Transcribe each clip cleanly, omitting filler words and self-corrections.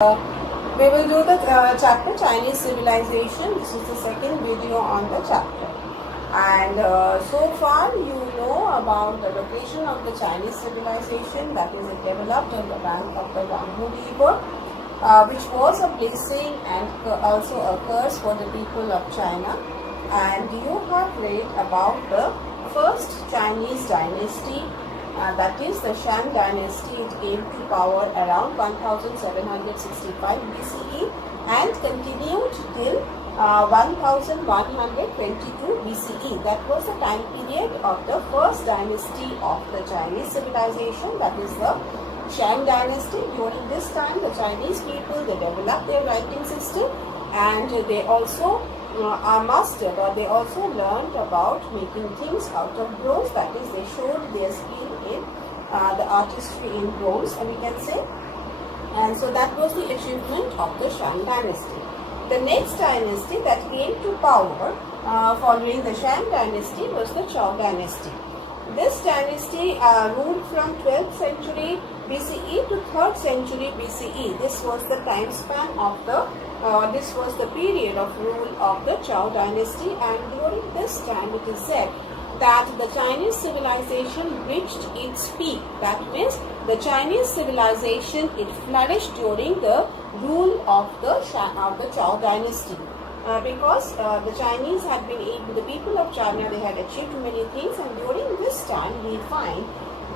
We will do the chapter Chinese civilization. This is the second video on the chapter. And so far you know about the location of the Chinese civilization, that is it developed on the bank of the Yangtze River, which was a blessing and also a curse for the people of China. And you have read about the first Chinese dynasty, that is the Shang dynasty. It came to power around 1765 BCE and continued till 1122 BCE. That was the time period of the first dynasty of the Chinese civilization, that is the Shang dynasty. During this time, the Chinese people, they developed their writing system, and they also are mastered, or they also learned about making things out of bronze. That is, they showed their skill in the artistry in bronze, and we can say. And so that was the achievement of the Shang dynasty. The next dynasty that came to power following the Shang dynasty was the Zhou dynasty. This dynasty ruled from 12th century BCE to 3rd century BCE. This was the time span of the this was the period of rule of the Zhou dynasty, and during this time it is said that the Chinese civilization reached its peak. That means the Chinese civilization, it flourished during the rule of the Zhou dynasty. Because the Chinese had been able, the people of China, they had achieved many things, and during this time we find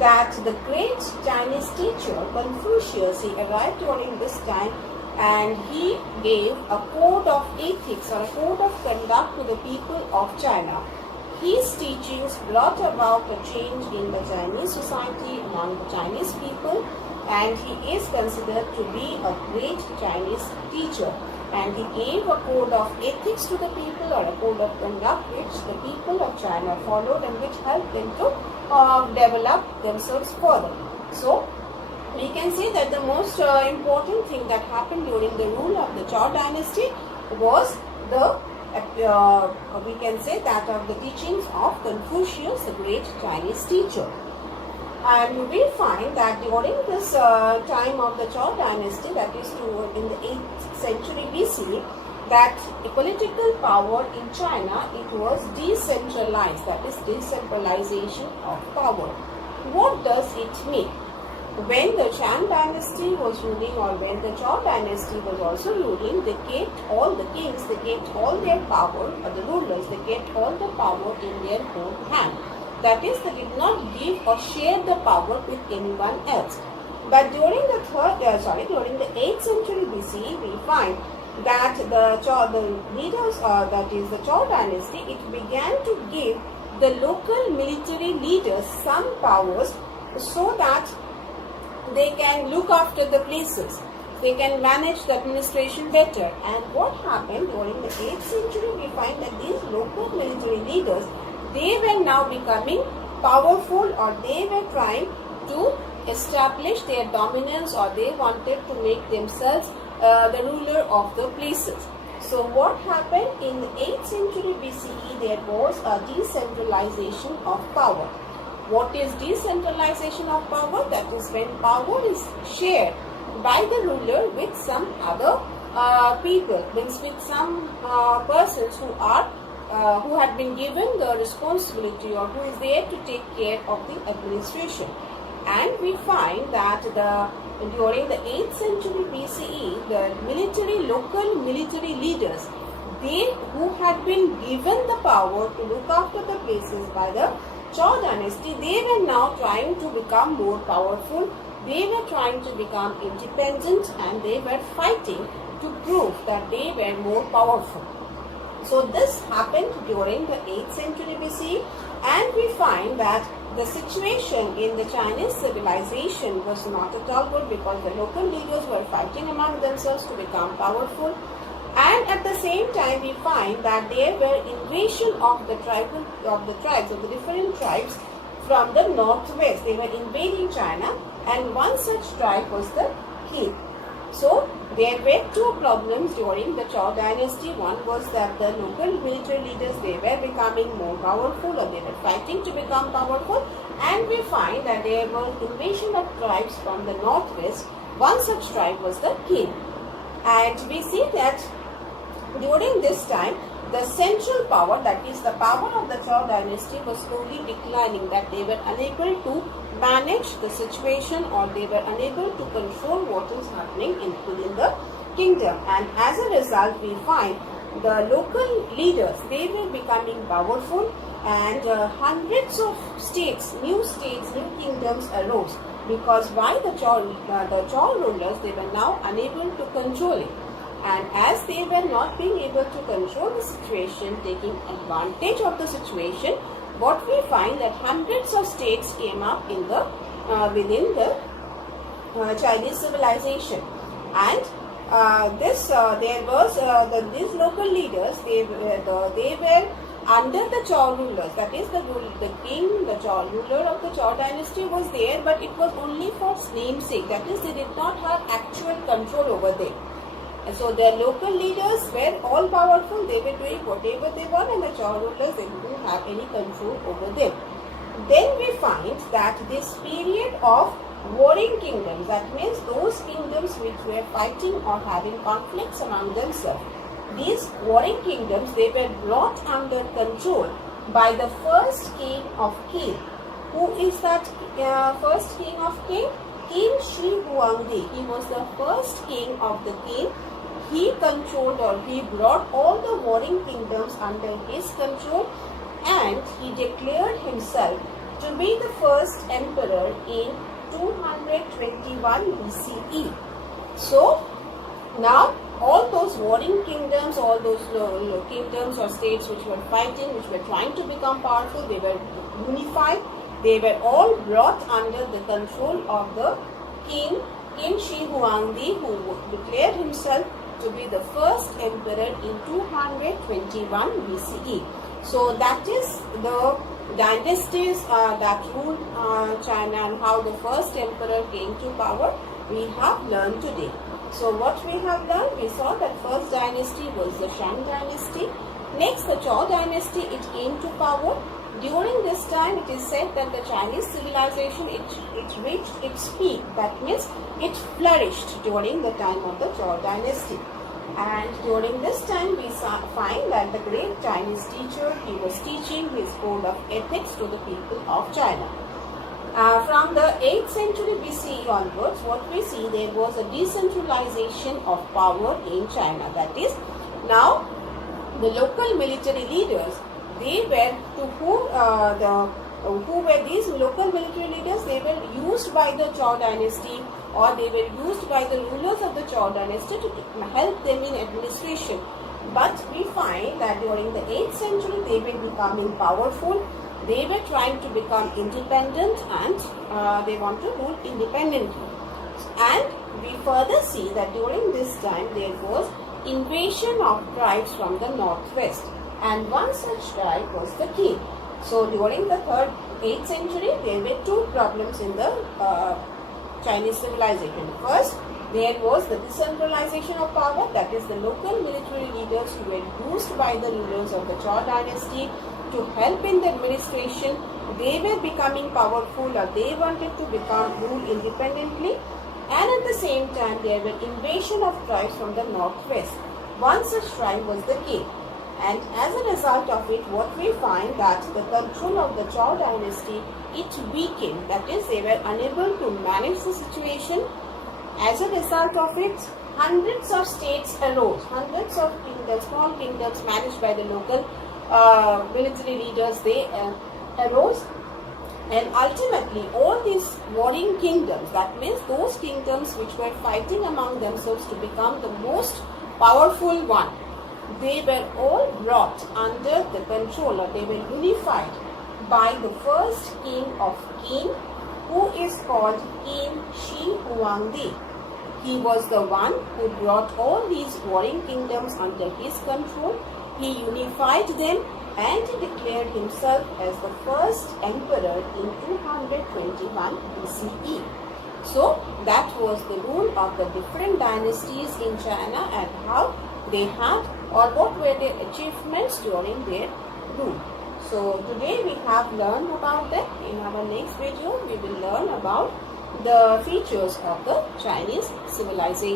that the great Chinese teacher Confucius, he arrived during this time, and he gave a code of ethics or a code of conduct to the people of China. His teachings brought about a change in the Chinese society among the Chinese people, and he is considered to be a great Chinese teacher. And he gave a code of ethics to the people, or a code of conduct, which the people of China followed and which helped them to develop themselves further. So we can say that the most important thing that happened during the rule of the Zhou dynasty was the we can say that of the teachings of Confucius, the great Chinese teacher. And we find that during this time of the Zhou dynasty, that is in the 8th century BC, that political power in China, it was decentralized, that is decentralization of power. What does it mean? When the Shang dynasty was ruling, or when the Zhou dynasty was also ruling, they kept all the kings, they kept all their power, or the rulers, they kept all the power in their own hand. That is, they did not give or share the power with anyone else. But during the during the 8th century BC, we find that the leaders, that is the Zhou dynasty, it began to give the local military leaders some powers so that they can look after the places, they can manage the administration better. And what happened during the 8th century, we find that these local military leaders, they were now becoming powerful, or they were trying to establish their dominance, or they wanted to make themselves the ruler of the places. So what happened in the 8th century BCE, there was a decentralization of power. What is decentralization of power? That is when power is shared by the ruler with some other people, means with some persons who are who had been given the responsibility, or who is there to take care of the administration. And we find that during the 8th century BCE, the local military leaders, they who had been given the power to look after the places by the Zhou dynasty, they were now trying to become more powerful, they were trying to become independent, and they were fighting to prove that they were more powerful. So this happened during the 8th century BC, and we find that the situation in the Chinese civilization was not at all good, because the local leaders were fighting among themselves to become powerful. And at the same time, we find that there were invasion of the different tribes from the northwest. They were invading China, and one such tribe was the Han. So there were two problems during the Zhou dynasty. One was that the local military leaders, they were becoming more powerful, or they were fighting to become powerful. And we find that there were invasion of tribes from the northwest. One such tribe was the Han. And we see that during this time, the central power, that is the power of the Zhou dynasty, was slowly declining, that they were unable to manage the situation, or they were unable to control what is happening within the kingdom. And as a result, we find the local leaders, they were becoming powerful, and hundreds of states, new kingdoms arose, because by the Zhou rulers, they were now unable to control it. And as they were not being able to control the situation, taking advantage of the situation, what we find that hundreds of states came up in the within the Chinese civilization. And these local leaders, they were under the Zhou rulers. That is, the king, the Zhou ruler of the Zhou dynasty was there, but it was only for namesake. That is, they did not have actual control over them. And so their local leaders were all powerful. They were doing whatever they want, and the Zhou rulers, they didn't have any control over them. Then we find that this period of warring kingdoms, that means those kingdoms which were fighting or having conflicts among themselves, these warring kingdoms, they were brought under control by the first king of Qin. Who is that first king of Qin? King Shi Huangdi. He was the first king of the Qin. He controlled, or he brought all the warring kingdoms under his control, and he declared himself to be the first emperor in 221 BCE. So now all those warring kingdoms, all those kingdoms or states which were fighting, which were trying to become powerful, they were unified. They were all brought under the control of the king Shi Huangdi, who declared himself to be the first emperor in 221 BCE. So that is the dynasties that ruled China, and how the first emperor came to power, we have learned today. So what we have learned, we saw that first dynasty was the Shang dynasty. Next, the Zhou dynasty, it came to power. During this time, it is said that the Chinese civilization, it reached its peak. That means it flourished during the time of the Zhou dynasty. And during this time, we find that the great Chinese teacher, he was teaching his code of ethics to the people of China. From the 8th century BCE onwards, what we see, there was a decentralization of power in China. That is, now the local military leaders, they were to who were these local military leaders? They were used by the Zhou dynasty, or they were used by the rulers of the Zhou dynasty to help them in administration. But we find that during the 8th century, they were becoming powerful. They were trying to become independent, and they want to rule independently. And we further see that during this time, there was invasion of tribes from the northwest. And one such tribe was the Qin. So during the 8th century, there were two problems in the Chinese civilization. First, there was the decentralization of power, that is, the local military leaders who were used by the rulers of the Zhou dynasty to help in the administration. They were becoming powerful, or they wanted to rule independently. And at the same time, there were invasion of tribes from the northwest. One such tribe was the Qin. And as a result of it, what we find that the control of the Zhou dynasty, it weakened. That is, they were unable to manage the situation. As a result of it, hundreds of states arose. Hundreds of kingdoms, small kingdoms managed by the local military leaders, they arose. And ultimately, all these warring kingdoms, that means those kingdoms which were fighting among themselves to become the most powerful one, they were all brought under the control, or they were unified by the first king of Qin, who is called King Shi Huangdi. He was the one who brought all these warring kingdoms under his control. He unified them, and he declared himself as the first emperor in 221 BCE. So that was the rule of the different dynasties in China, and how they had, or what were their achievements during their rule. So today we have learned about that. In our next video, we will learn about the features of the Chinese civilization.